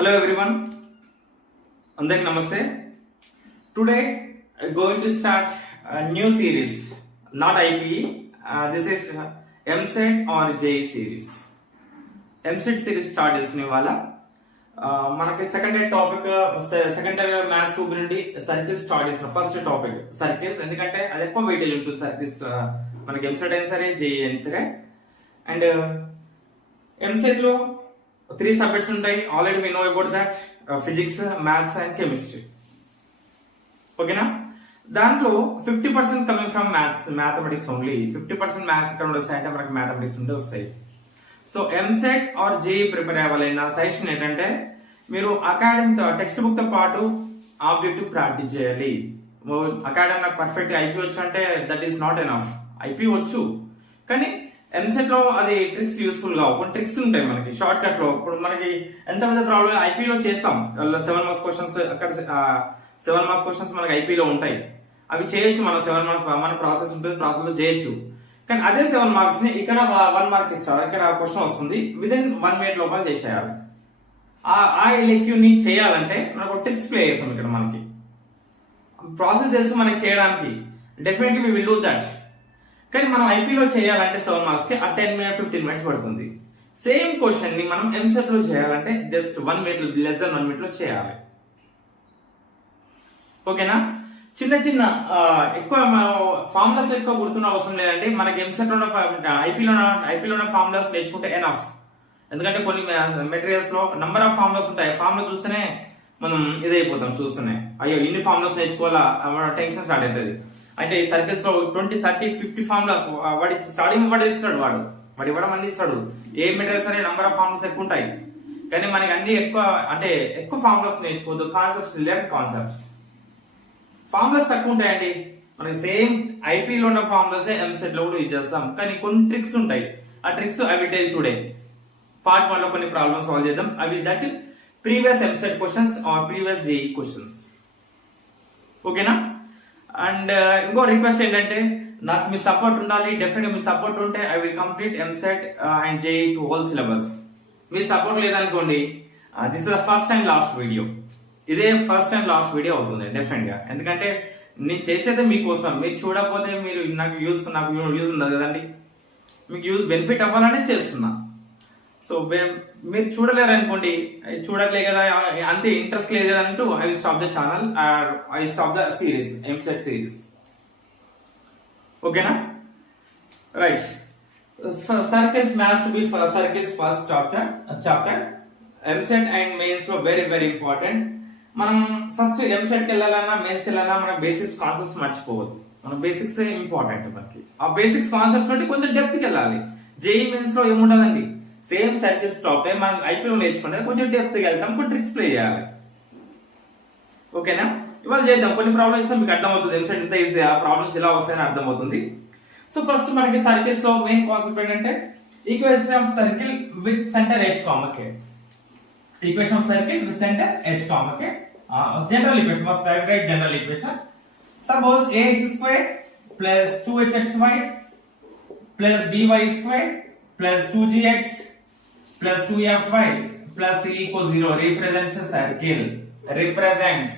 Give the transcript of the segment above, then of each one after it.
Hello everyone, Andak Namaste. Today I'm going to start a new series, not IPE. This is MSET or JE series. MSET series start చేసిన వాళ్ళ మనకి second topic second maths 2 నుండి circles start చేసిన first topic circles, ఎందుకంటే అది ఎక్కువ weightage ఉంటుంది circles మనకి ఎంసెట్ అయినా సరే జేఈ అయినా సరే. అండ్ ఎంసెట్ లో 3 సబ్జెక్ట్స్ ఉంటాయి. Already we know about that, physics, maths and chemistry. ఓకేనా? దాంట్లో 50% coming from mathematics only. 50% maths ఇక్కడ వస్తాయంటే మనకి మ్యాథమెటిక్స్ ఉంటే వస్తాయి. So EAMCET or JEE prepare అవ్వాలన్న సజెషన్ ఏంటంటే మీరు అకాడమిక్ టెక్స్ట్ బుక్ తో పాటు ఆబ్జెక్టివ్ ప్రాక్టీస్ చేయాలి. అకాడమిక్ నాకు పర్ఫెక్ట్ ఐపీ వచ్చు అంటే that is not enough. IP వచ్చు కానీ ఎంసెట్ లో అది ట్రిక్స్ యూస్ఫుల్ గా కొన్ని ట్రిక్స్ ఉంటాయి మనకి షార్ట్ కట్ లో. ఇప్పుడు మనకి ఎంత పెద్ద ప్రాబ్లం ఐపీలో చేస్తాం, 7 మార్క్స్ క్వశ్చన్స్ అక్కడ 7 మార్క్స్ క్వశ్చన్స్ మనకి ఐపీలో ఉంటాయి. అవి చేయొచ్చు, మనం 7 మార్క్ మన ప్రాసెస్ ఉంటుంది, ప్రాసెస్ లో చేయొచ్చు. కానీ అదే 7 మార్క్స్ ని ఇక్కడ 1 మార్క్ ఇస్తారు, ఇక్కడ క్వశ్చన్ వస్తుంది, విదిన్ 1 మినిట్ లోపల చేసేయాలి. ఆ ఎల్క్యూ ని చేయాలంటే మనకు ట్రిక్స్ ప్లే చేస్తాం. ఇక్కడ మనకి ప్రాసెస్ తెలుసు మనకి చేయడానికి, definitely we will do that. కానీ మనం ఐపీలో చేయాలంటే 7 మార్క్స్ కి 10 మినిట్స్ 15 మినిట్స్ పడుతుంది. సేమ్ క్వశ్చన్ ని మనం ఎంసెట్ లో చేయాలంటే just 1 minute, less than 1 minute లో చేయాలి. ఓకేనా? చిన్న చిన్న ఎక్కువ ఫార్ములాస్ ఎక్కువ గుర్తున్న అవసరం లేదండి. మనకి ఎంసెట్ లో ఐపీలో ఫార్ములాస్ నేర్చుకుంటే ఎనఫ్. ఎందుకంటే కొన్ని మెటీరియల్స్ లో నంబర్ ఆఫ్ ఫార్ములాస్ ఉంటాయి. ఫార్ములా చూస్తేనే మనం ఇదైపోతాం, చూస్తేనే అయ్యో ఇన్ని ఫార్ములాస్ నేర్చుకోవాలా, టెన్షన్ స్టార్ట్ అవుతుంది. అంటే ఈ సర్కిల్స్ లో 20, 30, 50 ఫార్ములాస్ వాడి స్టార్టింగ్ వాడు ఇస్తాడు, వాడు ఇవ్వడం అన్ని ఇస్తాడు. ఏ మెటీరియల్స్ అనే నంబర్ ఆఫ్ ఫార్ములాస్ ఎక్కువ ఉంటాయి. కానీ మనకి అన్ని ఎక్కువ ఫార్ములాస్ నేర్చుకోవద్దు. Concepts, learn concepts. ఫార్ములాస్ తక్కువ ఉంటాయండి మనకి. సేమ్ ఐపీలో ఉన్న ఫార్ములాస్ ఎంసెట్ లో కూడా యూజ్ చేస్తాం, కానీ కొన్ని ట్రిక్స్ ఉంటాయి. ఆ ట్రిక్స్ అవి టెల్ టుడే. పార్ట్ 1 లో కొన్ని ప్రాబ్లమ్స్ సాల్వ్ చేద్దాం. అవి that previous EAMCET questions or previous JEE questions. ఓకేనా? అండ్ ఇంకో రిక్వెస్ట్ ఏంటంటే నాకు మీ సపోర్ట్ ఉండాలి. డెఫినెట్ మీ సపోర్ట్ ఉంటే I will complete EAMCET and JEE to whole syllabus. మీ సపోర్ట్ లేదనుకోండి, this is the first and last video. ఇదే ఫస్ట్ అండ్ లాస్ట్ వీడియో అవుతుంది డెఫినెట్ గా. ఎందుకంటే నేను చేసేది మీకోసం. మీరు చూడకపోతే మీరు నాకు యూజ్ ఉండదు కదండి. మీకు యూజ్ బెనిఫిట్ అవ్వాలనే చేస్తున్నా. సో మీరు చూడలేరు అనుకోండి, చూడలే కదా, అంతే ఇంట్రెస్ట్ లేదు కదా అంటూ I will stop the channel, I will stop the series, EAMCET series. ఓకేనా? Right. Circles maths two B circles first chapter. EAMCET and mains లో వెరీ వెరీ ఇంపార్టెంట్. మనం ఫస్ట్ ఎంసెట్ కి వెళ్ళాలన్నా మెయిన్స్ కి వెళ్ళాలన్నా మన బేసిక్స్ కాన్సెప్ట్స్ మర్చిపోవద్దు. మన బేసిక్స్ ఇంపార్టెంట్ మనకి. ఆ బేసిక్స్ కాన్సెప్ట్స్ అంటే కొంచెం డెప్త్ కి వెళ్ళాలి. జేఈ మెయిన్స్ లో ఏముండదండి, సేమ్ సర్కిల్స్ టాపిక్ మనం ఐపీలో నేర్చుకుంటే కొంచెం డెప్త్ గా వెళ్తాం, కొన్ని ట్రిక్స్ ప్లే చేయాలి. ఓకేనా? ఇవాళ చేద్దాం. కొన్ని ప్రాబ్లమ్స్ మీకు అర్థమవుతుంది, ఎంసెట్ ఇంత ఈజీ, ఆ ప్రాబ్లమ్స్ ఇలా వస్తాయని అర్థమవుతుంది. సో ఫస్ట్ మనకి సర్కిల్స్ లో మెయిన్ కాన్సెప్ట్ ఏంటంటే equation of circle with centre h, k. Equation of circle with centre h, k. General equation, first right general equation. Suppose ax² plus 2hxy plus by² plus 2gx plus 2fy plus c equals 0 represents a circle. Represents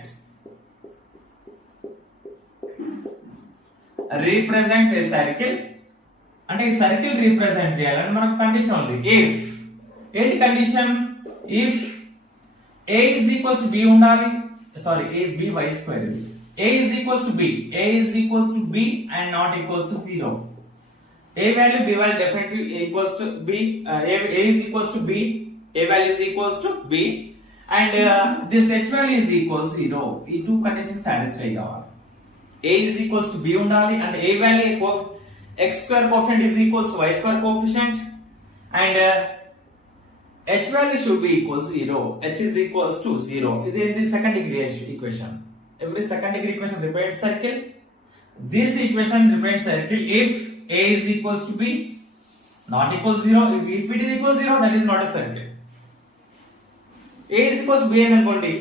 a circle. అంటే ఈ circle represent చేయాలని మనకు condition ఉంది. If ఏంటి condition? If a is equals to b ఉండాలి. Sorry, a b y square. a is equals to b and not equals to 0. A value, b value definitely equals to b. A is equals to b, a value is equals to b, and this h value is equals 0. ఈ two conditions satisfy కావాలి. A is equals to b ఉండాలి, and a value x square coefficient is equals to y square coefficient, and h value should be equals 0. H is equals to 0. This is the second degree equation. Every second degree equation represents circle. This equation represents circle if a is equals to b, not equals 0. If it is equals 0, that is not a circle. A is equals to b and అనుకోండి,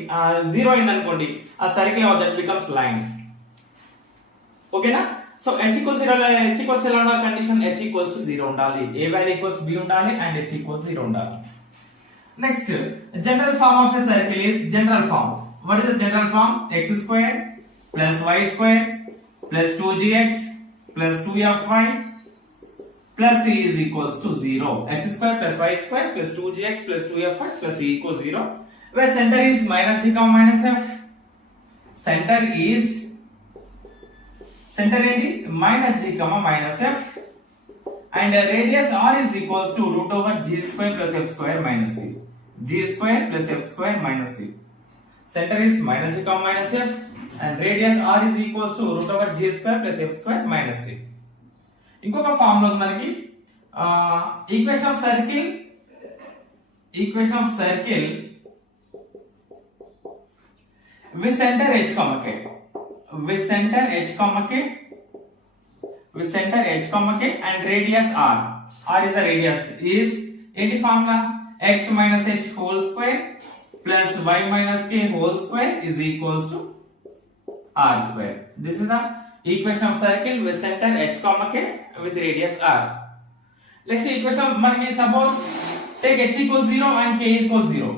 0 అయింది అనుకోండి, ఆ circle that becomes line. ఓకేనా? So h equals 0 condition h equals to 0 ఉండాలి, a value equals b ఉండాలి, and h equals 0 ఉండాలి. Next, general form of a circle is general form. What is the general form? X square plus y square plus 2gx plus 2fy plus c is equals to 0. X square plus y square plus 2gx plus 2fy plus c equals 0. Where center is minus g comma minus f. Center is minus g comma minus f. And radius r is equals to root over g square plus f square minus c. G square plus f square minus c. Center is minus g comma minus f. And radius r is equals to root over g square plus f square minus c. ఇంకొక formula ఉంది మనకి equation of circle with center h comma k and radius r is the radius is ఏంటి formula x minus h whole square plus y minus k whole square is equals to r square. This is the equation of circle with center h comma k with radius r. Next equation మనకి suppose take h equals 0 and k equals 0.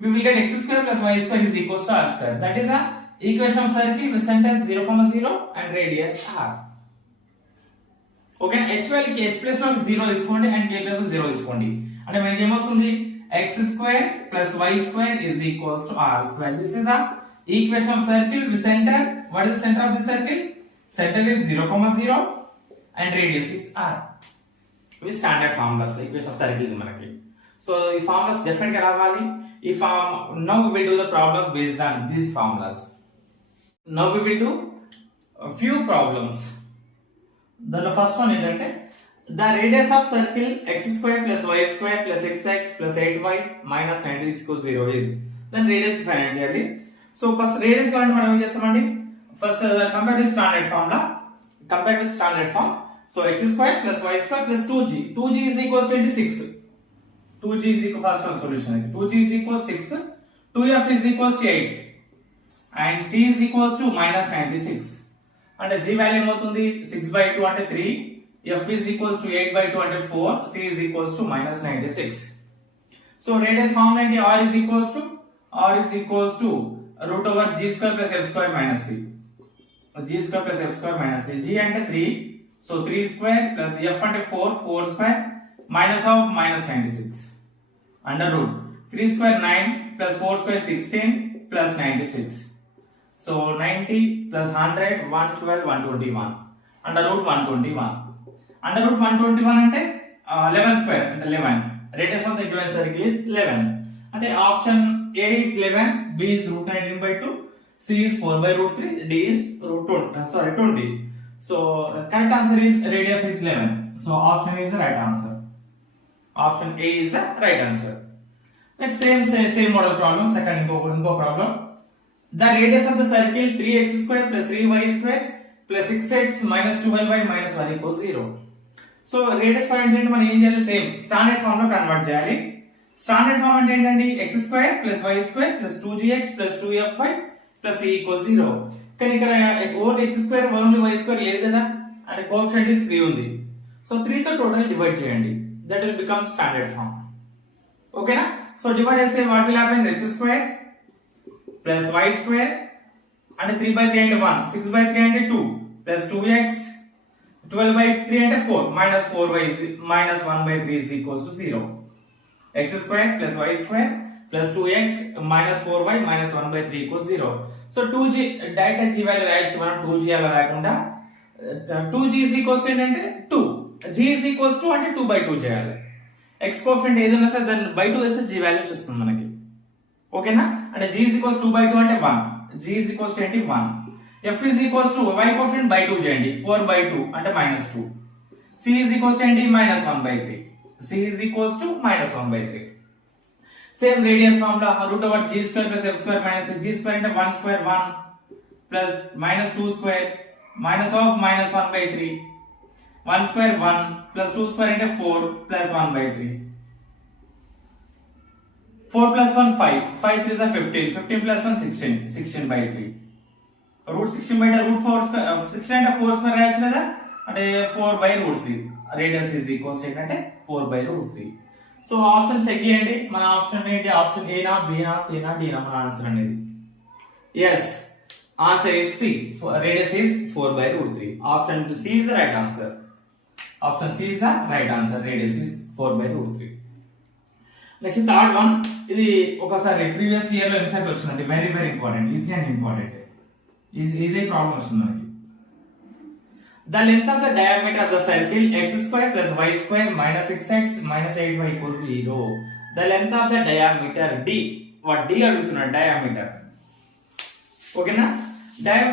We will get x square plus y square is equals to r square. That is the equation of circle with center 0 comma 0 and radius r. Okay, h value k h plus 1 0 తీసుకోండి and k plus 1 0 తీసుకోండి. అంటే మనకి ఏమొస్తుంది x square plus y square is equals to r square. This is the equation of circle with center. What is the center of the circle? Center is 0 comma 0 and radius is r. With standard formulas equation of circle is మనకి. So ఈ formulas definitely గా రావాలి. Now we will do the problems based on these formulas. Now we will do a few problems. The first one ఏంటంటే the radius of circle x square plus y square plus xx plus 8y minus 90 equals 0 is. Then radius find చేయాలి. So first radius కావాలంటే మనం ఏం చేస్తామండి? First compare with standard formula. Compare with standard form. So x square plus y square plus 2g. 2g is equals to 26. 2g is equal first one solution. 2g is equals 6. 2f is equals to 8. And c is equals to minus 96. And g value ఏమవుతుంది 6 by 2 అంటే 3. f is equals to 8 by 2 అంటే 4. c is equals to minus 96. So radius form అంటే r is equals to root over g square plus f square minus c. g square plus f square minus c. g అంటే 3. So 3 square plus f అంటే 4 square minus of minus 96. Under root 3 square 9 plus 4 square 16 plus 96. So 90 plus 100 112 121 under root 121. Under root 121 అంటే 11 square అంటే 11. Radius of the given circle is 11. అంటే option A is 11, B is root 19 by 2, C is 4 by root 3, D is root 20. So correct answer is radius is 11. So option is the right answer. Option A is the right answer. Next same model problem. Second inko problem. The radius of the circle 3x square plus 3y square plus 6x minus 2y minus 1 equals 0. So radius find అంటే మనం ఏం చేయాలి? Same standard form లో convert చేయాలి. Standard form అంటే ఏంటండి? x square plus y square plus 2gx plus 2fy plus c equals 0. కానీ ఇక్కడ x square only y square లేదు కదా, అంటే కోఎఫిషియంట్ is 3 ఉంది. సో 3 తో టోటల్ డివైడ్ చేయండి. That will become standard form. Okay na? So divide చేస్తే what will happen? x square plus y square and 3 by 3 అంటే 1, 6 by 3 అంటే 2 plus 2x 12 by 3 అంటే 4 minus 4y minus 1 by 3 is equals to 0. x square plus y square plus 2x minus 4y minus 1 by 3 equals 0. So 2g direct g value రాయొచ్చు మనం 2g అలా రాయకుండా 2g is equals to ఏంటంటే 2, g is equals to అంటే 2 by 2 చేయాలి. x coefficient ఏదైనా సరే దాన్ని by 2 వేస్తే g వాల్యూ వస్తుంది మనకి. ఓకేనా? అంటే g is equals 2 by 2 అంటే 1, g is equals to 1. f is equals to y coefficient by 2 చేయండి, 4 by 2 అంటే minus 2. c is equals to minus 1 by 3. c is equals to minus 1 by 3. Same radius formula, root over g square plus f square minus g square into 1 square 1 plus minus 2 square minus of minus 1 by 3. 1 square 1 plus 2 square into 4 plus 1 by 3. 4 plus 1 5. 5 3s are 15. 15 plus 1 16. 16 by 3. Root 16 by root 4 square 16 into 4 square రాయొచ్చు కదా, అంటే 4 by root 3. Radius is equals to అంటే 4 by root 3. So option check చేయండి. మన option ఏంటి? Option ఏనా, బీనా, సీనా, డీనా మన answer అనేది? Yes, answer is C. Radius is 4/√3. Option C is the right answer. Option C is the right answer. Radius is 4/√3. Next third one. ఇది ఒకసారి previous year లో EAMCET వచ్చిందండి. Very very important, easy and important. ఇదే problem వస్తుంది మనకి. The length of the diameter of the circle x² plus y² minus 6x minus 8y equals 0. The length of the diameter d. What d అడుగుతున్నాడు? diameter. ఓకేనా?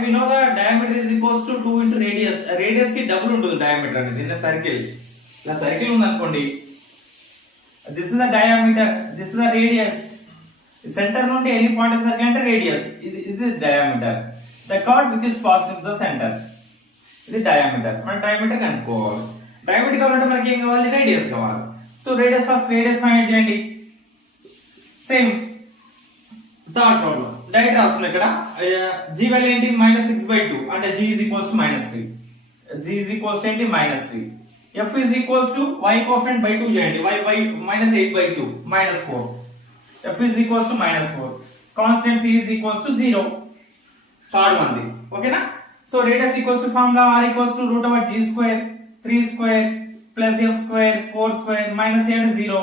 we know the diameter is equals to 2 into radius. Radius కి double ఉంటుంది diameter అనేది. In circle ఇలా circle ఉంది అనుకోండి. This is the diameter, this is the radius. Centre నుండి any point of circle అంటే రేడియస్. ఇది diameter. The chord which is passing through the center. ఇది డయామీటర్. మనం డయామీటర్ కనుక్కోవాలి. డయామీటర్ కావాలంటే మనకి ఏం కావాలి? రేడియస్ కావాలి. So radius first radius find చేయండి. సేమ్ థర్డ్ ప్రాబ్లం డైరెక్ట్ రాస్తున్నాం ఇక్కడ. g వాల్యూ ఏంటి? -6/2 అంటే g is equals to -3. g is equals to ఏంటి? -3. f is equals to y coefficient by 2 చేయండి. y by -8/2 -4. f is equals to -4. Constant c is equals to 0. Third one the. ఓకేనా? So radius equals to formula r equals to √g², 3² plus f² 4² minus 8 0.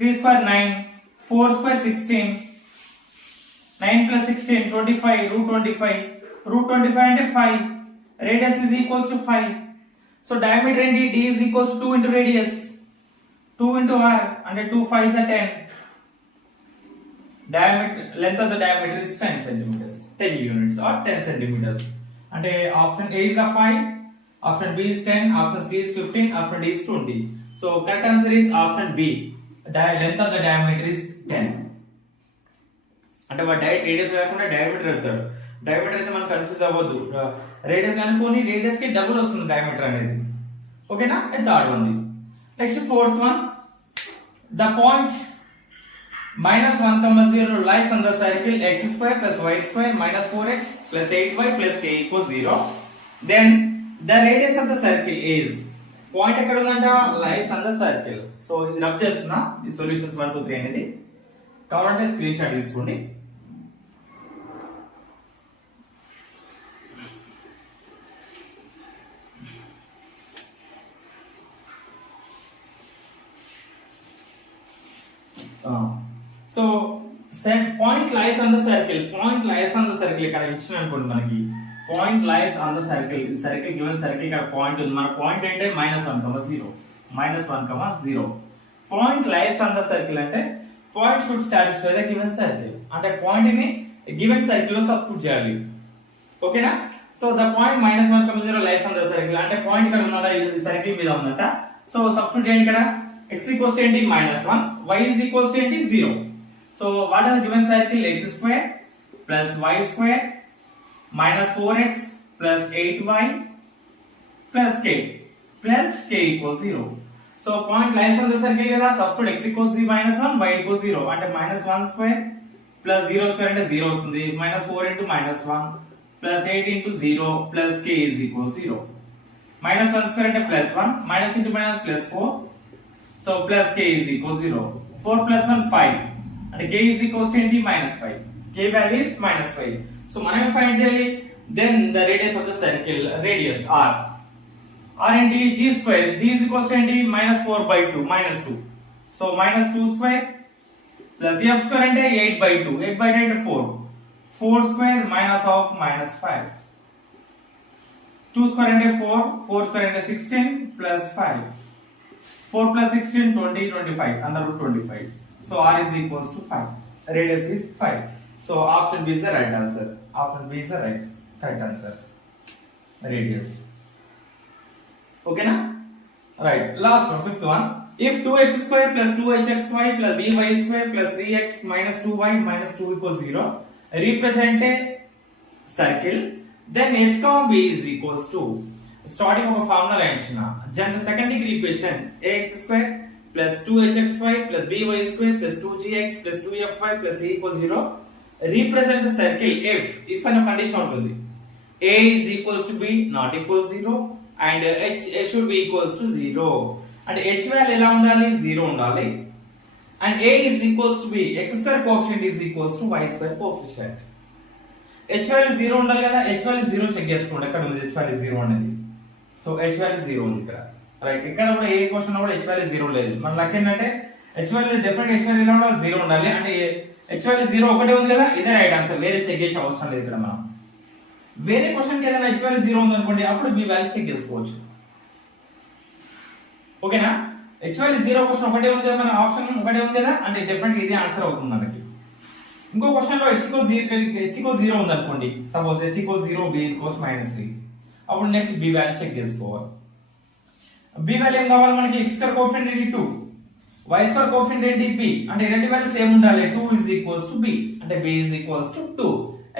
3² 9, 4² 16, 9 plus 16 25, √25. √25 అంటే 5. Radius is equals to 5. So diameter ఏంటి? d is equals to 2 into radius. 2 into r అంటే 2 5s are 10. Diameter, length of the diameter is 10 centimeters, 10 units or 10 centimeters. అంటే option A is 5, option B is 10, option C is 15, option D is 20. So correct answer is option B. Length of the diameter is 10. అంటే వాడు direct radius కాకుండా diameter అవుతాడు. Diameter అయితే మనం confuse అవ్వద్దు. Radius అనుకోని radius కి డబుల్ వస్తుంది డయామీటర్ అనేది. ఓకేనా? Third one. Next fourth one. The point -1, 0 lies on the circle x² plus y² minus 4x plus 8y plus k equals 0. Then the radius of the circle is. Point ఎక్కడ ఉందంట? lies on the circle. So ఇది rub చేస్తున్నా. ఈ solutions 1 2 3 అనేది కావాలంటే screen shot తీసుకోండి. So point lies on the circle. Point lies on the circle ఇక్కడ ఇచ్చిన అనుకోండి మనకి. Point lies on the circle. Circle given circle ఇక్కడ పాయింట్ ఉంది. మన పాయింట్ అంటే -1, 0. -1, 0. Point lies on the circle అంటే point should satisfy the given circle. అంటే పాయింట్ ని given circle లో సబ్స్టిట్యూట్ చేయాలి. ఓకేనా? So the point -1, 0 lies on the circle అంటే పాయింట్ ఇక్కడ ఉన్నదా? ఈ సర్కిల్ మీద ఉందంట. సో సబ్స్టిట్యూట్ చేయండి ఇక్కడ. x equals to ఏంటి? -1, y is equals to ఏంటి? 0. So what is the given circle? x² plus y² minus 4x plus 8y plus k equals 0. So point lies on the circle kada. Substitute x equals to -1, y equals 0 అంటే -1² plus 0² అంటే 0 వస్తుంది. -4 into -1 plus 8 into 0 plus k is equals 0. -1² అంటే +1 minus into minus plus 4. So plus k is equals 0. 4 plus 1 5. And k is equals to -5. K value is -5. So మనం find చేయాలి. Then the radius of the circle, radius r. R ఏంటి? g². G is equals to ఏంటి? -4/2, -2. So -2² plus f² అంటే 8/2. 8/2 అంటే 4. 4² minus of -5. 2² అంటే 4. 4² అంటే 16 plus 5. 4 plus 16 20, 25 under root 25. So r is equals to 5. Radius is 5. So option B is the right answer. Option B is the right answer. Radius. Okay na? Right. Last one, fifth one. If 2x² plus 2hxy plus by² plus 3x minus 2y minus 2 equals 0 represent a circle, then h, b is equals to. Starting of a formula రాయించిన general second degree equation ax² plus 2hxy plus by² plus 2gx plus 2fy plus a equals 0 represents a circle if అనే condition ఉంటుంది. a is equals to b not equals 0 and h should be equals to 0 అంటే h value ఎలా ఉండాలి? 0 ఉండాలి. and a is equals to b, x square coefficient is equals to y square coefficient. h value 0 ఉండాలి కదా, h value 0 check చేసుకోండి. ఎక్కడ ఉంది h value 0 అనేది? సో h value 0 ఉంది ఇక్కడ, రైట్. ఇక్కడ కూడా ఏ క్వశ్చన్ కూడా h value 0 లేదు. మన లక్ ఏంటంటే h value definite h value ఇలా ఉండాలి, 0 ఉండాలి. అంటే h value 0 ఒకటే ఉంది కదా, ఇదే రైట్ ఆన్సర్. వేరే చెక్ చేసే అవసరం లేదు ఇక్కడ. మనం వేరే క్వశ్చన్ కి ఏదైనా h value 0 ఉంది అనుకోండి, అప్పుడు b వాల్యూ చెక్ చేసుకోవచ్చు. ఓకేనా? h value 0 క్వశ్చన్ ఒకటే ఉంది కదా, మన ఆప్షన్ ఒకటే ఉంది కదా, అంటే డెఫినెట్ ఇదే ఆన్సర్ అవుతుంది మనకి. ఇంకో క్వశ్చన్ లో h equals 0 ఉంది అనుకోండి, suppose h equals 0 b equals -3, అప్పుడు నెక్స్ట్ b వాల్యూ చెక్ చేసుకోవాలి. b వాల్యూ ఏం కావాలి మనకి? x స్క్వేర్ కోఎఫిషియంట్ ఏంటి 2, y స్క్వేర్ కోఎఫిషియంట్ ఏంటి b, అంటే రెండు వాల్యూ సేమ్ ఉండాలి. 2 is equals to b, అంటే b is equals to 2,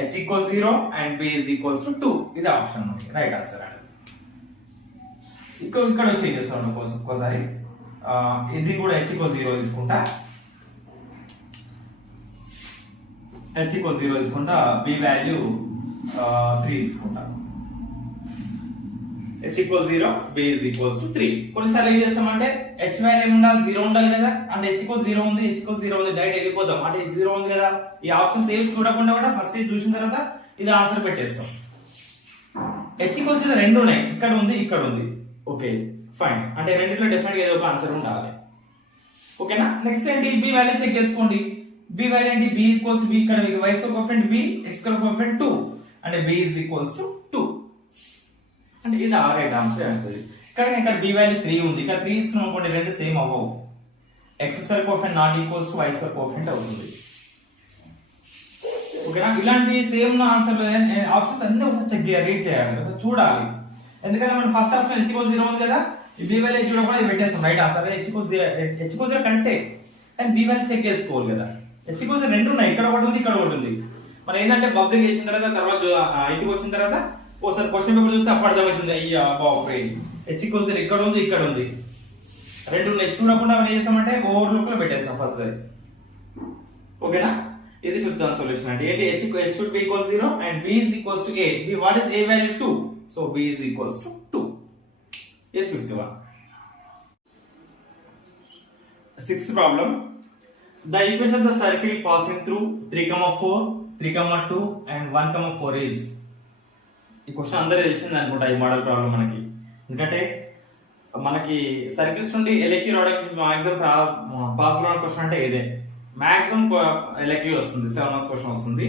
h equals 0 and b is equals to 2. ఇది ఆప్షన్ మనకి రైట్ ఆన్సర్ అండి. ఇక్కడ చెక్ చేస్తాను ఒక్కోసారి. ఇది కూడా h equals 0 తీసుకుంటా, h equals 0 తీసుకుంటా, b వాల్యూ 3 తీసుకుంటా. h equals 0, b is equals to 3. కొన్నిసార్లు ఏం చేస్తామంటే h వాల్యూ ఉండాలి, 0 ఉండాలి కదా, అంటే h equals 0 ఉంది, h equals 0 ఉంది, డైరెక్ట్ వెళ్ళిపోతాం. అంటే h 0 ఉంది కదా, ఈ ఆప్షన్స్ ఏవి చూడకుండా కూడా ఫస్ట్ చూసిన తర్వాత ఇది ఆన్సర్ పెట్టేస్తాం. h equals 0 రెండు ఉన్నాయి, ఇక్కడ ఉంది, ఇక్కడ ఉంది. ఓకే ఫైన్, అంటే రెండిట్లో డెఫినెట్ గా ఏదో ఒక ఆన్సర్ ఉండాలి. ఓకేనా? నెక్స్ట్ ఏంటి? b వాల్యూ చెక్ చేసుకోండి. b వాల్యూ ఏంటి? b ఈక్వల్స్ b, ఇక్కడ y square coefficient b, x square coefficient 2, అంటే b is equals to 2, అంటే ఇది రైట్ ఆన్సర్ అవుతుంది. ఇక్కడ b వాల్యూ 3 ఉంది, ఇక్కడ 3 తీసుకున్నాం అనుకోండి, రెండు సేమ్ అవ్వవు. x square coefficient not equals to y square coefficient అవుతుంది. ఓకేనా? ఇలాంటి సేమ్ ఆన్సర్ ఆప్షన్స్ అన్ని ఒకసారి చెక్ చేయాలి, రీడ్ చేయాలి, ఒకసారి చూడాలి. ఎందుకంటే మనం ఫస్ట్ ఆప్షన్ h equals 0 ఉంది కదా, ఈ b వాల్యూ చూడకుండా ఇది పెట్టేస్తాం రైట్ ఆన్సర్. h equals 0 కంటే అండ్ b వాల్యూ చెక్ చేసుకోవాలి కదా. h equals 0 రెండు ఉన్నాయి, ఇక్కడ ఒకటి ఉంది, ఇక్కడ ఒకటి ఉంది. మనం ఏంటంటే పబ్లిక్ చేసిన తర్వాత ఇంటికి వచ్చిన తర్వాత ఒకసారి క్వశ్చన్ పేపర్ చూస్తే అప్పుడు అర్థమవుతుంది, అయ్యా బాబు h equals 0 ఇక్కడ ఉంది, ఇక్కడ ఉంది, రెండు ఉన్నాయి. చూడకుండా మనం ఏం చేస్తామంటే ఓవర్లుక్ లో పెట్టేస్తాం ఫస్ట్ సారి. ఓకేనా? ఇది ఫిఫ్త్ వన్ సొల్యూషన్ అంటే ఏంటి? h should be equals 0 and b is equals to a. What is a value? 2. So b is equals to 2. ఇది fifth one. Sixth problem. The equation of the circle passing through 3,4, 3,2 and 1,4 is. ఈ question అందరూ తెలిసింది అనుకుంటా, ఈ model problem మనకి. ఎందుకంటే మనకి circles నుండి ఎల్ఏక్యూ రావడానికి మాక్సిమం పాసిబుల్ అయిన క్వశ్చన్ అంటే ఇదే. మాక్సిమం ఎల్ఏక్యూ వస్తుంది, 7 మార్క్స్ క్వశ్చన్ వస్తుంది.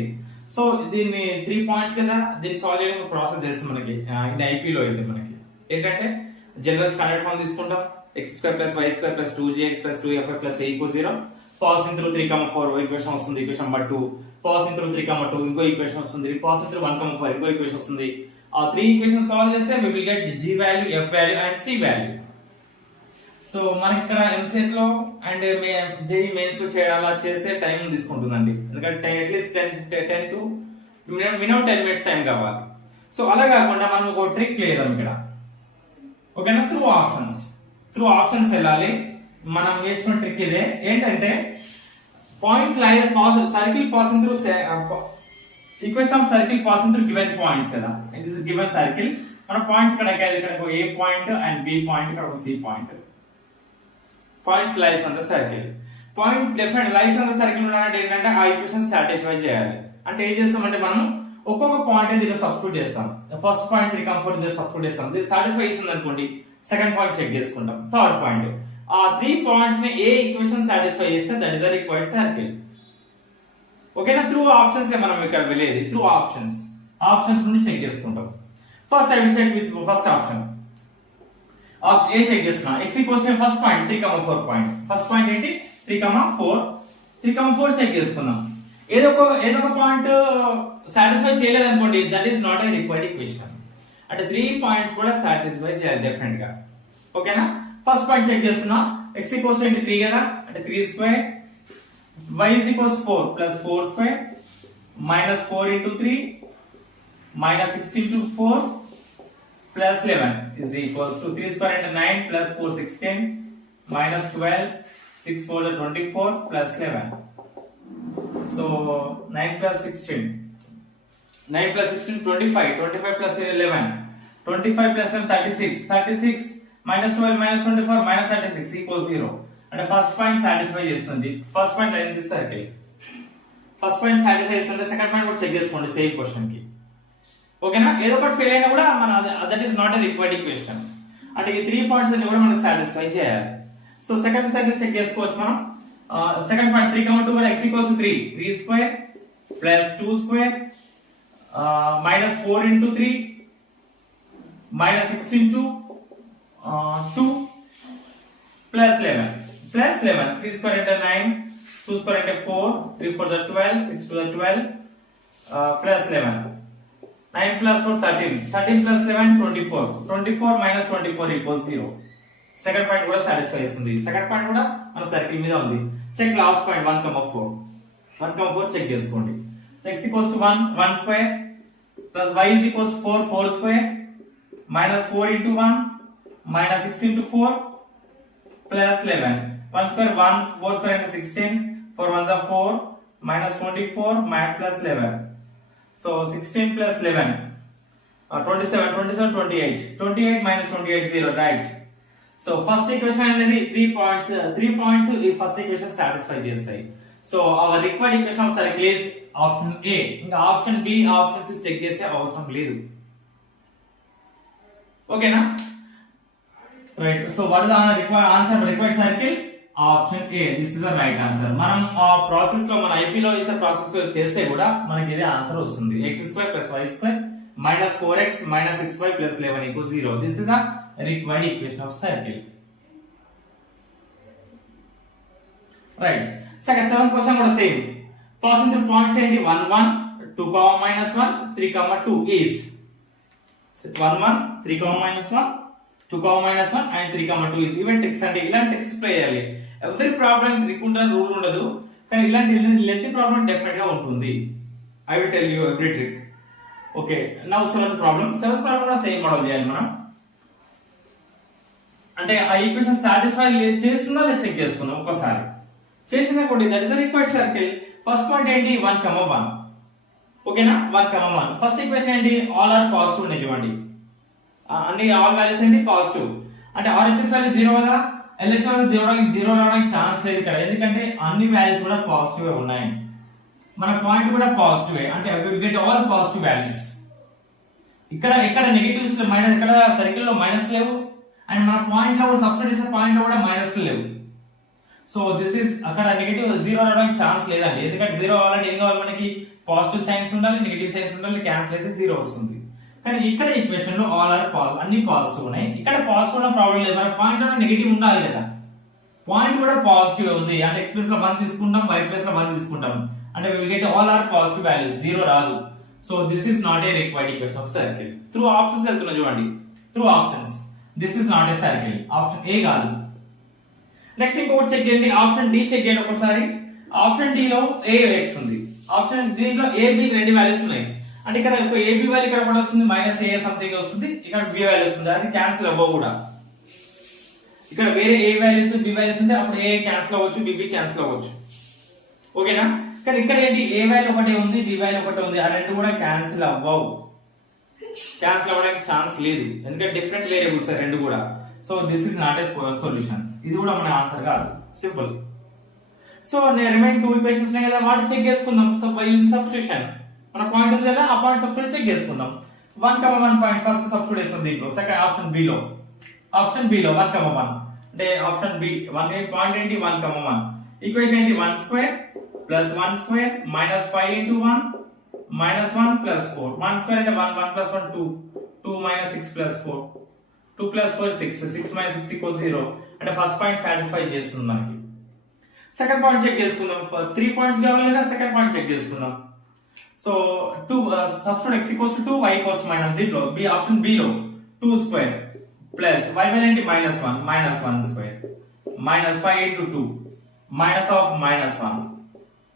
సో దీన్ని 3 పాయింట్స్ కదా, దీన్ని సాల్వ్ చేయడానికి ప్రాసెస్ తెలుస్తుంది మనకి. ఇది ఐపీలో అయితే మనకి ఏంటంటే జనరల్ స్టాండర్డ్ ఫార్మ్ తీసుకుంటాం. x square plus y square plus 2gx plus 2fy plus a equals 0. Passing through 3,4 equation వస్తుంది, ఈక్వేషన్ నెంబర్ 2. Passing through 3,2 ఇంకో ఈక్వేషన్ వస్తుంది. Passing through 1,4 ఇంకో ఈక్వేషన్ వస్తుంది. ఆ 3 ఈక్వేషన్ సాల్వ్ చేస్తే we will get g value, f value and c value. So మనకి ఇక్కడ ఎంసెట్ లో అండ్ జేఈ మెయిన్స్ లో చేయాలా చేస్తే టైం తీసుకుంటుందండి. ఎందుకంటే at least 10 to minimum 10 minutes time కావాలి. సో అలా కాకుండా మనం ఒక ట్రిక్ లేదాం ఇక్కడ. ఓకేనా? త్రూ ఆప్షన్స్ వెళ్ళాలి. మనం నేర్చుకున్న ట్రిక్ ఇదే. ఏంటంటే point line circle passing through equation of circle passing through given points కదా. It is given circle. మన పాయింట్స్ ఇక్కడ ఒక A point and B point, ఇక్కడ ఒక C point. Points lies on the circle. Point different lies on the circle ఉన్నాయంటే ఏంటంటే ఆ equation satisfy చేయాలి. అంటే ఏం చేస్తామంటే మనం ఒక్కొక్క పాయింట్ దీనిలో సబ్స్టిట్యూట్ చేస్తాం. ఫస్ట్ పాయింట్ 3,4 దీనిలో సబ్స్టిట్యూట్ చేస్తాం. దీన్ని సాటిస్ఫై చేస్తుంది అనుకోండి, సెకండ్ పాయింట్ చెక్ చేసుకుంటాం. థర్డ్ పాయింట్ ఆ 3 పాయింట్స్ ని ఏ ఈక్వేషన్ సాటిస్ఫై చేస్తే that is the required circle. ఓకేనా? త్రూ ఆప్షన్స్ మనం ఇక్కడ వెళ్ళేది. త్రూ ఆప్షన్స్ నుండి చెక్ చేసుకుంటాం. First I will check with first option. Option A check చేస్తున్నా. x equals to first point 3,4 point. First point ఏంటి? 3,4 చెక్ చేసుకున్నాం. ఏదో ఒక పాయింట్ సాటిస్ఫై చేయలేదు అనుకోండి, that is not a required equation. అంటే 3 పాయింట్స్ కూడా సాటిస్ఫై చేయాలి డెఫినెట్ గా. ఓకేనా? ఫస్ట్ పాయింట్ చెక్ చేస్తున్నా. x ఈక్వల్స్ టు 3 కదా, అంటే 3 square. y is equals 4 plus 4 square minus 4 into 3 minus 6 into 4 plus 11 is equals to 3 square into 9 plus 4 16 minus 12 6 4 is 24 plus 11. So 9 plus 16 25 plus 11 25 plus 11 36 minus 12 minus 24 minus 36 equals 0. అంటే first point satisfy చేస్తుంది. First point అయింది circle. First point satisfy చేస్తుంటే second point కూడా check చేసుకోండి same question కి. ఓకేనా? ఏదో ఒకటి ఫెయిల్ అయినా కూడా మన that is not a required equation. అంటే ఈ 3 పాయింట్స్ అన్ని కూడా మనం సాటిస్ఫై చేయాలి. సో సెకండ్ సర్కిల్ చెక్ చేసుకోవచ్చు మనం. సెకండ్ పాయింట్ 3, 2 కూడా x equals to 3 square plus 2 square minus 4 into 3 minus 6 into 2 plus 11 plus 11. 3 square into 9, 2 square into 4, 3 4 the 12, 6 to the 12 plus 11. 9 plus 4 13, 13 plus 11 24, 24 minus 24 equals 0. Second point కూడా satisfy చేస్తుంది. Second point కూడా మన circle మీద ఉంది. Check last point 1,4 1,4 check చేసుకోండి. So x equals to 1 square plus y is equals to 4 square minus 4 into 1 minus 6 into 4 plus 11. 1 square 1, 4 square into 16, 4 ones are 4 minus 24 plus 11. So 16 plus 11 27, 27 28, 28 minus 28 0, right? So first equation అనేది 3 points ఈ first equation satisfy చేస్తాయి. So our required equation of circle is option A. ఇంకా option B, option C check చేసే అవసరం లేదు. ఓకేనా? Right. So what is the answer required circle? Option A. This is the right answer. మనం ఆ process లో మన ఐపీ లో చేసే ప్రాసెస్ లో చేస్తే కూడా మనకి ఇదే ఆన్సర్ వస్తుంది. x² + y² minus 4x minus 6y plus 11 equals 0. This is the required equation of circle. Right. Seventh question కూడా same. Passing through points ఏంటి? 1 1, 2, -1, 3, 2 is 1 1, 3, -1, 2, -1 and 3, 2 is. Even tricks అంటే ఇలాంటి ట్రిక్స్ ప్లే చేయాలి. ఎవ్రీ ప్రాబ్లం ట్రిక్ ఉంటుంది, rule ఉండదు. కానీ ఇలాంటి lengthy problem definite గా ఉంటుంది. I will tell you every trick. Okay, now seventh problem కూడా సేమ్ మోడల్ చేయాలి మనం. అంటే ఆ ఈక్వేషన్ సాటిస్ఫై చేస్తుందా లేదా చెక్ చేసుకుందాం ఒక్కసారి. చేసిన కూడా that is the required circle. First point ఏంటి? 1, 1. ఓకేనా? 1, 1. ఫస్ట్ ఈక్వేషన్ ఏంటి? ఆల్ ఆర్ పాజిటివ్ ఉన్నాయి చూడండి. అన్ని ఆల్ వాల్యూస్ ఏంటి? పాజిటివ్. అంటే RHS వాల్యూ 0 కదా, LHS వాల్యూ 0 రావడానికి ఛాన్స్ లేదు ఇక్కడ. ఎందుకంటే అన్ని వాల్యూస్ కూడా పాజిటివ్ ఉన్నాయి. మన పాయింట్ కూడా పాజిటివ్. అంటే we get all positive values. ఇక్కడ నెగటివ్స్ మైనస్, ఇక్కడ సర్కిల్ లో మైనస్ లేవు. అండ్ మన పాయింట్ లో కూడా సబ్స్టిట్యూట్ చేసే పాయింట్ లో కూడా మైనస్ లేవు. సో దిస్ ఇస్ అక్కడ నెగటివ్ 0 రావడానికి ఛాన్స్ లేదండి. ఎందుకంటే 0 అవ్వాలంటే ఏం కావాలి? మనకి పాజిటివ్ సైన్స్ ఉండాలి, నెగటివ్ సైన్స్ ఉండాలి. క్యాన్సిల్ అయితే 0 వస్తుంది. కానీ ఇక్కడ ఈక్వేషన్ లో ఆల్ ఆర్ పాజిటివ్, అన్ని పాజిటివ్ ఉన్నాయి. ఇక్కడ పాజిటివ్ ఉన్న ప్రాబ్లం లేదు. మన పాయింట్ లో నెగటివ్ ఉండాలి కదా. పాయింట్ కూడా పాజిటివ్ ఉంది. అంటే x ప్లేస్ లో 1 తీసుకుంటాం, y ప్లేస్ లో 1 తీసుకుంటాం. అంటే we will get all our positive values. 0 రాదు. So this is not a required equation of circle. Through options వెళ్తున్నా చూడండి. Through options. This is not a circle. Option A కాదు. Next ఇంకొకటి చెక్ చేయండి. Option D check చేయండి ఒకసారి. Option D లో ax ఉంది. ఆప్షన్ దీంట్లో a b రెండు వాల్యూస్ ఉన్నాయి. అంటే ఇక్కడ a b వాల్యూ ఇక్కడ కూడా వస్తుంది, -a సంథింగ్ వస్తుంది. ఇక్కడ b వాల్యూ వస్తుంది. అది క్యాన్సిల్ అవ్వవు కూడా. ఇక్కడ వేరే a వాల్యూస్ b వాల్యూస్ ఉంటే అప్పుడు a క్యాన్సిల్ అవ్వచ్చు, b క్యాన్సిల్ అవ్వచ్చు. ఓకేనా? కానీ ఇక్కడ ఏంటి? ఏ వాల్యూ ఒకటే ఉంది, బి వాల్యూ ఒకటే ఉంది. ఆ రెండు కూడా క్యాన్సిల్ అవ్వవు. క్యాన్సిల్ అవ్వడానికి ఛాన్స్ లేదు. ఎందుకంటే డిఫరెంట్ వేరియబుల్స్ రెండు కూడా. So this is not a solution. ఇది కూడా మన ఆన్సర్ కాదు. సింపుల్. సో రిమైనింగ్ 2 ఈక్వేషన్స్ ఉన్నాయి కదా, వాటి చెక్ చేసుకుందాం. So by using substitution. మన పాయింట్ ఉంది కదా, ఆ పాయింట్ సబ్స్టిట్యూట్ చెక్ చేసుకుందాం. 1, 1 పాయింట్ ఫస్ట్ సబ్స్టిట్యూట్ చేస్తాం దీంట్లో. సెకండ్ ఆప్షన్ బి లో 1, 1 అంటే ఆప్షన్ బి 1 పాయింట్ ఏంటి? 1, 1. ఈక్వేషన్ ఏంటి? 1 square plus 1 square minus 5 into 1 minus 1 plus 4. 1 square అంటే 1 plus 1 2 2 minus 6 plus 4 2 plus 4 6 6 minus 6 equals 0. అంటే ఫస్ట్ పాయింట్ సాటిస్ఫై చేస్తుంది మనకి. సెకండ్ పాయింట్ చెక్ చేసుకుందాం. 3 పాయింట్స్ కావాలి కదా, సెకండ్ పాయింట్ చెక్ చేసుకుందాం. So 2 substitute x equals to 2, y equals to minus. దీంట్లో B option B లో 2 square plus y వాల్యూ ఏంటి? -1 square minus 5 into 2 minus of -1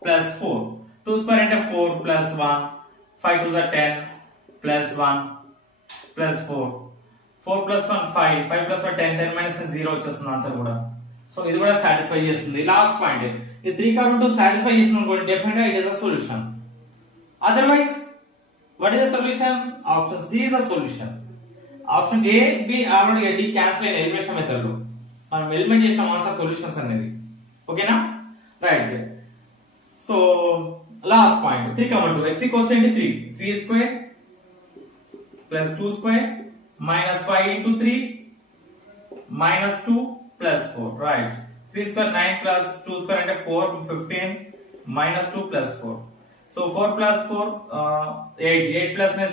plus 4. 2 square అంటే 4 plus 1, 5 2s are 10 plus 1 plus 4. 4 plus 1 5, 5 plus 1 10, 10 minus 0 వచ్చేస్తుంది answer కూడా. So ఇది కూడా satisfy చేస్తుంది. Last point ఈ 3 కాకుండా సాటిస్ఫై చేసిన అనుకోండి, డెఫినెట్ గా it is the solution. Otherwise what is the solution? Option C is the solution. Option A B already D cancel అయిన ఎలిమినేషన్ మెథడ్ లో. మనం ఎలిమెంట్ చేసిన ఆన్సర్ సొల్యూషన్స్ అనేది. ఓకేనా, right. So last point 3,2 x equals to 3 square plus 2 square minus 5 into 3 minus 2 plus 4, right? 3 square 9 plus 2 square అంటే 4 15 minus 2 plus 4. So 4 plus 4 8 plus 9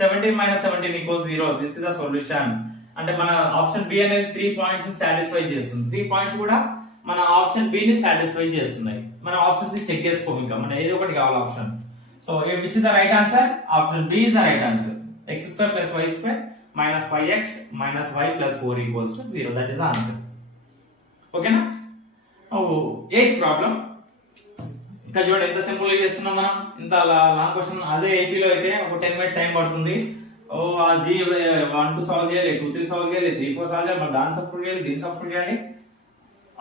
17 minus 17 equals 0. This is the solution. అంటే మన option B అనేది 3 points ని satisfy చేస్తుంది. 3 points కూడా మన option B ని satisfy చేస్తున్నాయి. మన ఆప్షన్స్ ని చెక్ చేసుకోము, ఇంకా మన ఏదో ఒకటి కావాలి option. So which is the right answer? Option B is the right answer. x square plus y square minus 5x minus y plus 4 equals to 0. That is the answer. Okay na? Oh, 8th problem. ఇంకా చూడండి ఎంత simple గా చేస్తున్నాం మనం. ఇంత long question అదే AP లో అయితే ఒక 10 మినిట్ టైం పడుతుంది. ఓ ఆ జీ 1 2 సాల్వ్ చేయాలి, 2 3 సాల్వ్ చేయాలి, 3 4 సాల్వ్ చేయాలి, దాన్ని సపోర్ట్ చేయాలి, దీన్ని సపోర్ట్ చేయాలి.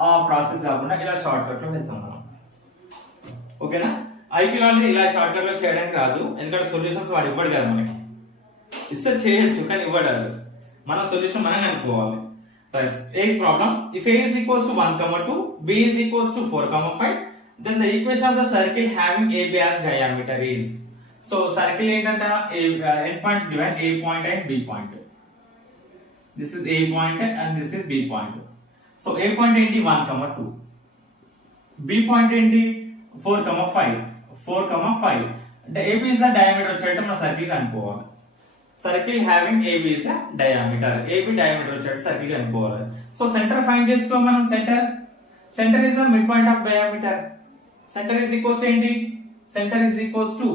ఆ ప్రాసెస్ కాకుండా ఇలా షార్ట్ కట్ లో వెళ్తాం మనం. ఓకేనా, ఐపీలో ఇలా షార్ట్ కట్ లో చేయడానికి రాదు, ఎందుకంటే సొల్యూషన్స్ వాడు ఇవ్వడు కదా మనకి. ఇస్తే చేయొచ్చు కానీ ఇవ్వడాలి, మన సొల్యూషన్ మనం అనుకోవాలి. Right. 8th problem. If a is equals to 1, 2, b is equals to 4, 5, then the equation of the circle having AB as diameter is. So circle ఏంటంటే end points given a point and b point. This is a point and this is b point. So a point ఏంటి 1, 2, b point ఏంటి 4, 5 అంటే AB is the diameter వచ్చేట మన circle అనుకోవాలి. Circle having AB is a diameter. AB diameter వచ్చేట circle అనుకోవాలి. So centre find చేసుకో మనం. Centre is the midpoint of diameter. Centre is equals to ఏంటి? Centre is equals to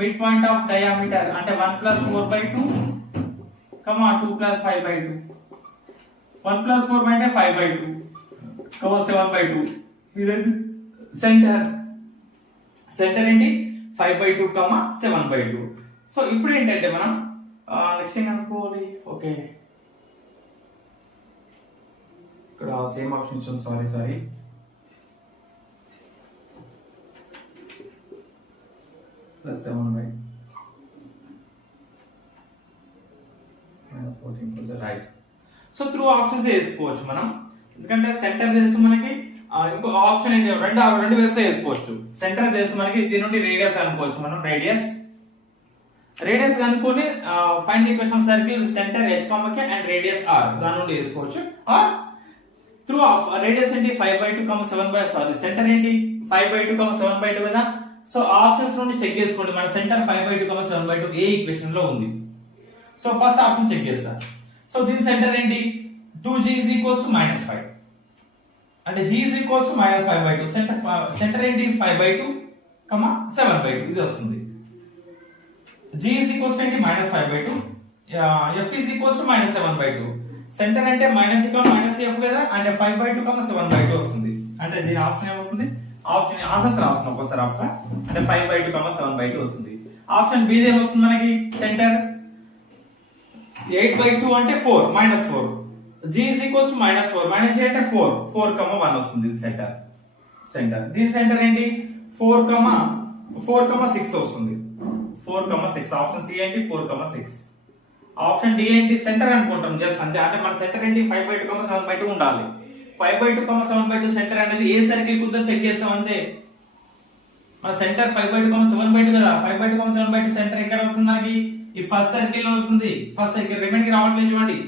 midpoint of diameter అంటే 1 plus 4/2 2 plus 5/2. 1 plus 4 అంటే 5/2 7/2. ఇది centre ఏంటి 5/2 7/2. So ఇప్పుడు ఏంటంటే మనం నెక్స్ట్ ఏం అనుకోవాలి? ఓకే, ఇక్కడ సేమ్ ఆప్షన్ ఇచ్చాం. Sorry plus 7/14 right. So through options వేసుకోవచ్చు మనం, ఎందుకంటే సెంటర్ తెలుసు మనకి. ఇంకో ఆప్షన్ ఏంటి, రెండు వేస్ లో వేసుకోవచ్చు. సెంటర్ తెలుసు మనకి, దీని నుండి రేడియస్ అనుకోవచ్చు మనం. రేడియస్ అనుకుని find the equation of circle centre h, k and radius r, దాని నుండి వేసుకోవచ్చు. ఆర్ త్రూ ఆఫ్ రేడియస్ ఏంటి 5/2, 7/2 సెంటర్ ఏంటి 5/2, 7/2 కదా. సో ఆప్షన్స్ నుండి చెక్ చేసుకోండి. మన సెంటర్ 5/2, 7/2 ఏ ఈక్వేషన్ లో ఉంది. సో ఫస్ట్ ఆప్షన్ చెక్ చేస్తా. సో దీని సెంటర్ ఏంటి 2g is equals to -5 అంటే g is equals to -5/2. Centre ఏంటి 5/2, 7/2 ఇది వస్తుంది. g is equals to -5/2, f is equals to -7/2. Centre అంటే -f కదా, అంటే 5/2, 7/2 వస్తుంది. అంటే దీని ఆప్షన్ ఏమొస్తుంది? ఆప్షన్ ఆన్సర్ రాస్తున్నాం ఒకసారి. ఆప్షన్ అంటే 5/2, 7/2 వస్తుంది. ఆప్షన్ బి ఏమొస్తుంది మనకి? సెంటర్ 8/2 అంటే 4 -4. g is equals to -4 -4 అంటే 4 1 వస్తుంది. సెంటర్ దీని సెంటర్ ఏంటి 4, 6 వస్తుంది. 4, 6 ఆప్షన్ సి ఏంటి 4, 6. ఆప్షన్ డి ఏంటి సెంటర్ అనుకుంటాం జస్ట్ అంతే. అంటే మన సెంటర్ ఏంటి 5/2, 7/2 ఉండాలి. 5/2, 7/2 సెంటర్ అనేది ఏ సర్కిల్ కుందో చెక్ చేస్తాం అంతే. మన సెంటర్ 5/2, 7/2 కదా. 5/2, 7/2 సెంటర్ ఎక్కడ వస్తుంది మనకి? ఈ ఫస్ట్ సర్కిల్ లో వస్తుంది. ఫస్ట్ సర్కిల్ రిమైనింగ్ రావట్లేదు చూడండి.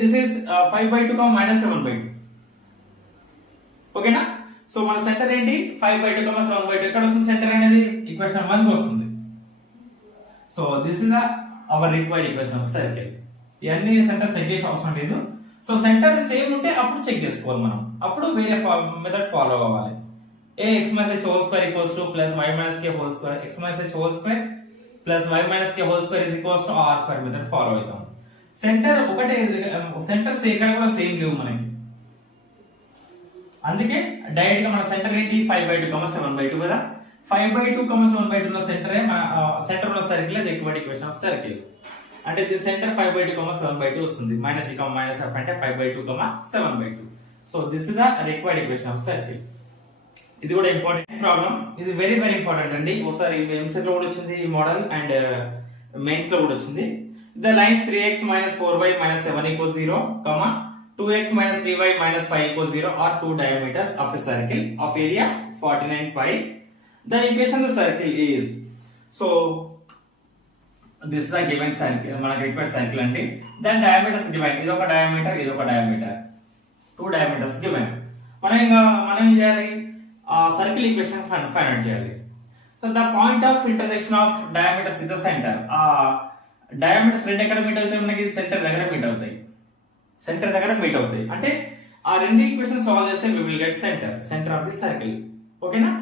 This is 5/2, -7/2. ఓకేనా. సో మన సెంటర్ ఏంటి 5/2, 7/2 ఎక్కడ వస్తుంది సెంటర్ అనేది? ఈక్వేషన్ 1 కి వస్తుంది. So this is our required equation of circle. ఇవన్నీ సెంటర్ చెక్ చేసే అవసరం లేదు. సో సెంటర్ సేమ్ ఉంటే అప్పుడు చెక్ చేసుకోవాలి మనం. అప్పుడు వేరే మెథడ్ ఫాలో అవ్వాలి. ax - h² + y - k² x - h² + y - k² r² method follow అవుతాం. సెంటర్ ఒకటే, సెంటర్స్ ఎక్కడ కూడా సేమ్ లేవు మనకి. అందుకే డైరెక్ట్ గా మన సెంటర్ ఏంటి 5/2, 7/2 కదా. 5/2, 7/2 ఉన్న సెంటర్ సెంటర్ ఉన్న సర్కిల్ అది రిక్వైర్డ్ ఈక్వేషన్ ఆఫ్ సర్కిల్. అంటే ఇది సెంటర్ 5/2, 7/2 వస్తుంది. -g, -f అంటే 5/2, 7/2. So this is the required equation of circle. ఇది కూడా ఇంపార్టెంట్ ప్రాబ్లం. ఇది వెరీ ఇంపార్టెంట్ అండి. ఒకసారి ఎంసెట్ లో కూడా వచ్చింది ఈ మోడల్, అండ్ మెయిన్స్ లో కూడా వచ్చింది. The lines 3x - 4y - 7 = 0, 2x minus 3y minus 5 equals 0 are two diameters of a circle of area 49 pi. The equation of the circle is, so this is a given circle, మనకి required circle అండి. Then diameters given, ఇది ఒక diameter, ఇది ఒక diameter, two diameters given. మనం ఏం చేయాలి, circle equation find out చేయాలి. So the point of intersection of diameters is the center. Diameters రెండు ఎక్కడ మీట్ అవుతాయి, మనకి సెంటర్ దగ్గర మీట్ అవుతాయి, సెంటర్ దగ్గర మీట్ అవుతాయి. అంటే ఆ రెండు ఈక్వేషన్ సాల్వ్ చేస్తే we will get center of the circle. ఓకేనా?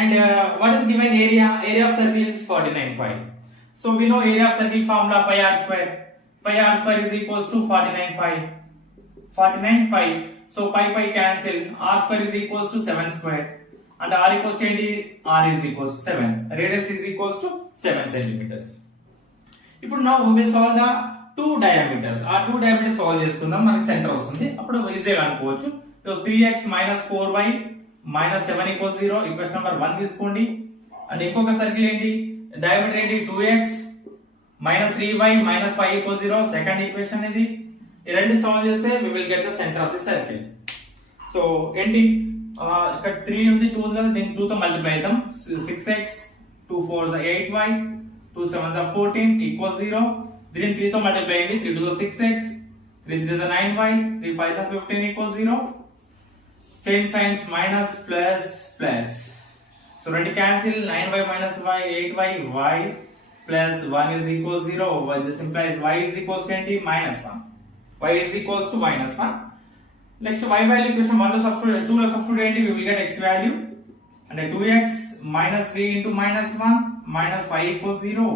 And what is given area of circle is 49 pi. So we know area of circle formula pi r square is equals to 49 pi. So pi cancel, r square is equals to 7 square, and r equals to r is equals to 7, radius is equals to 7 centimeters. ఇప్పుడు now we will solve the two diameters. ఆ two diameters solve చేసుకుందాం, మనకి centre వస్తుంది. అప్పుడు ఈజీగా అనుకోవచ్చు. So 3x minus 4y minus 7 equals 0, equation number 1 తీసుకోండి. And ఇంకొక సర్కిల్ ఏంటి, డయామీటర్ ఏంటి, 2x minus 3y minus 5 equals 0, second equation ఇది. ఈ రెండు సాల్వ్ చేస్తే we will get the center of the circle. So ఏంటి, ఇక్కడ 3 ఉంది, 2 ఉంది కదా, దీన్ని 2 తో మల్టిప్లై చేద్దాం. 6x 2 4s 8y 2 7s 14 equals 0. దీన్ని 3 తో మల్టిప్లై చేయండి. 3 2 6x 3 3s 9y 3 5s 15 equals 0. Change signs, minus plus plus. So రెండు cancel, 9y minus y 8y y plus 1 is equals 0. This implies y is equals to minus 1. Y is equals to minus 1. Next y value equation 1 లో substitute, 2 లో substitute we will get x value. And 2x minus 3 into minus 1 minus 5 equals 0.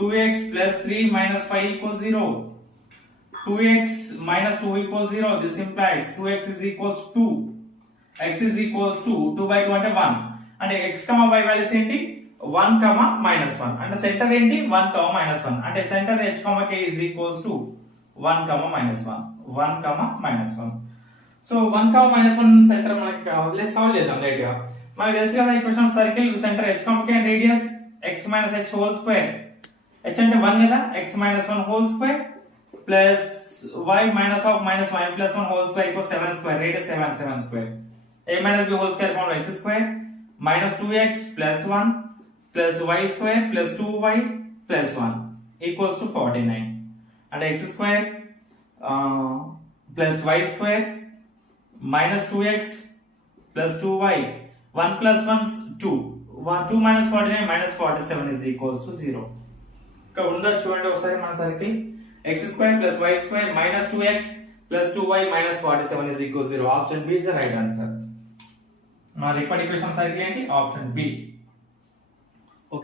2x plus 3 minus 5 equals 0. 2x minus 2 equals 0. This implies 2x is equals to 2. X is equals to 2 by 2 అంటే 1. అంటే x, y values ఏంటి, 1, minus 1. అంటే centre ఏంటి, 1, minus 1. అంటే centre h, k is equals to 1, minus 1. 1, minus 1. So 1, minus 1 centre మనకి కావాలి, solve చేద్దాం right గా. మనకి తెలుసు కదా equation circle centre h, k and radius x minus h whole square. h అంటే 1 కదా, x minus 1 whole square plus y minus of minus y plus 1 whole square equals 7 square, radius 7 square. A minus b whole square formula x square minus 2x plus 1 plus y square plus 2y plus 1 equals to 49. And x square plus y square minus 2x plus 2y, 1 plus 1 2, 2 minus 49 minus 47 is equals to 0. ఇక్కడ ఉందా చూడండి ఒకసారి మన circle, x square plus y square minus 2x plus 2y minus 47 is equals 0. Option B is the right answer. మన repeat equation circle ఏంటి, option B.